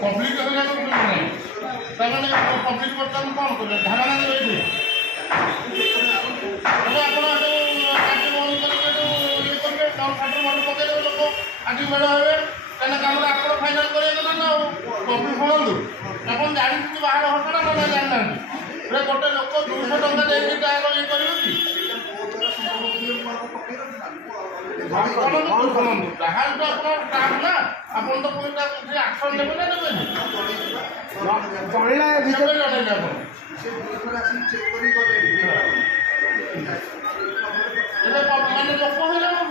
Public public बर्तमान कौन कर धारणा लोक आज मेड़ हे कहीं कम आप फाइनाल करेंगे ना पब्लिक शुणु आप जानते बाहर घटना ना जाना गोटे लोक 200 टंका देगी ये कर आक्शन नेबे ना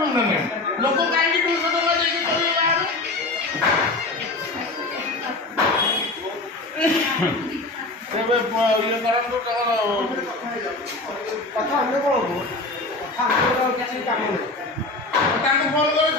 माने लोक लोक कहीं 200 टंका देगी ये करंतु कथा हमने कौन फोन कर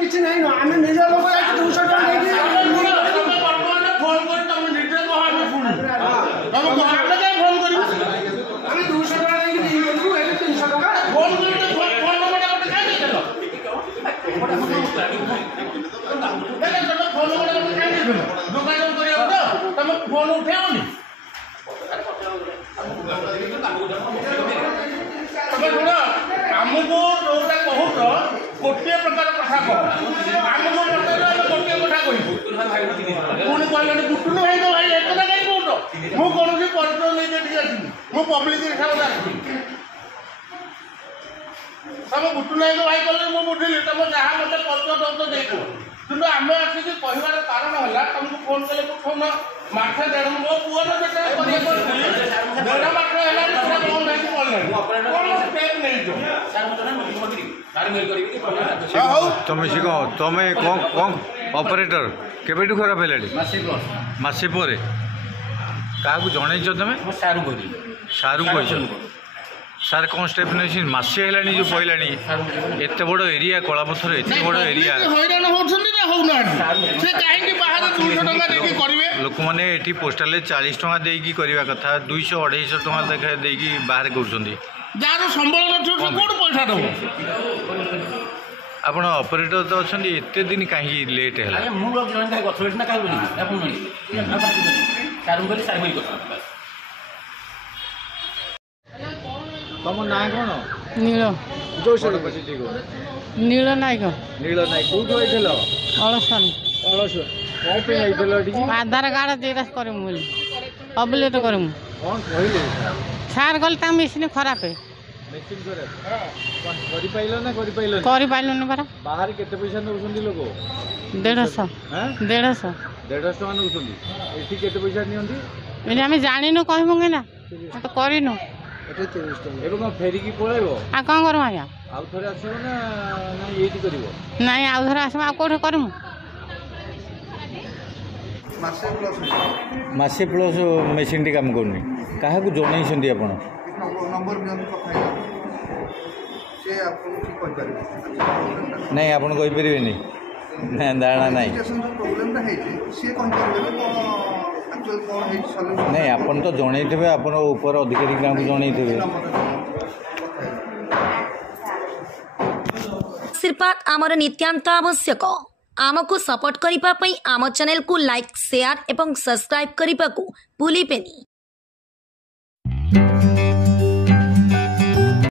किसी नहीं ना आम निज लोग 200 टका फोन कर तुम निजे कह फोन कर 200 टका 300 टका फोन फोन नंबर तुम फोन उठेबनी आमको जोटा कहूच गोटे प्रकार कथा कह आमको गोटे कथा कह पुणी कहले बुटुन भाई तो भाई एक कहीं कौन मुझे कौन परिचय नहीं आसनी मुझे पब्लिक हिसाब से आसनी तुम बुटुन भाई भाई कले मुझे बुझिली तुम जहाँ मत परिचय दौच देख कि आम आसिक कहबार कारण है तुमको फोन कले उठाउन माठ देड़ मो पुअर जो देड़ माठ है तुम तुम कौन ऑपरेटर केबेठू खराब है मसे पर क्या जन तुम सारू कह सार कौन स्टेप नहीं मसे है जो पहला एत बड़ एरिया कलापथर एत बड़ एरिया लोक मैंने ये पोस्टाल 40 टका देकी करवा कथा 200-250 टका देखा देकी बाहर कर आप ऑपरेटर तो अच्छा एत दिन कहीं लेट है तुम ना कौन नील जो नील नायक नील नायक कौट अलसन आधार कार्ड जेरक्स करमु अपडेट करमु कौन कहले सार गल ता मेसिन खराब है मेसिन खराब करि पाइलो ना परा बाहर केते पैसा नउछंदी लोग 150 150 टका नउछंदी एठी केते पैसा नियंदी एने हम जानिनो कहबो के ना तो करिनो एबे को फेरी की पळाइबो आ कोन करम आया आउ थरे आछो ना ना एठी करिवो नहीं आउ थरे आसम आ कोठे करमु मासे प्लस मेसीन टी काम करनी क्या जनई आप नहीं आप कहीपर ना धारणा ना नहीं आप तो जन आप ऊपर अधिकारी जन सिर्पात आमर नित्यांत आवश्यक आमको सपोर्ट करिपा पई आम चैनल को लाइक शेयर एवं सब्सक्राइब करने को भूलिबेनी।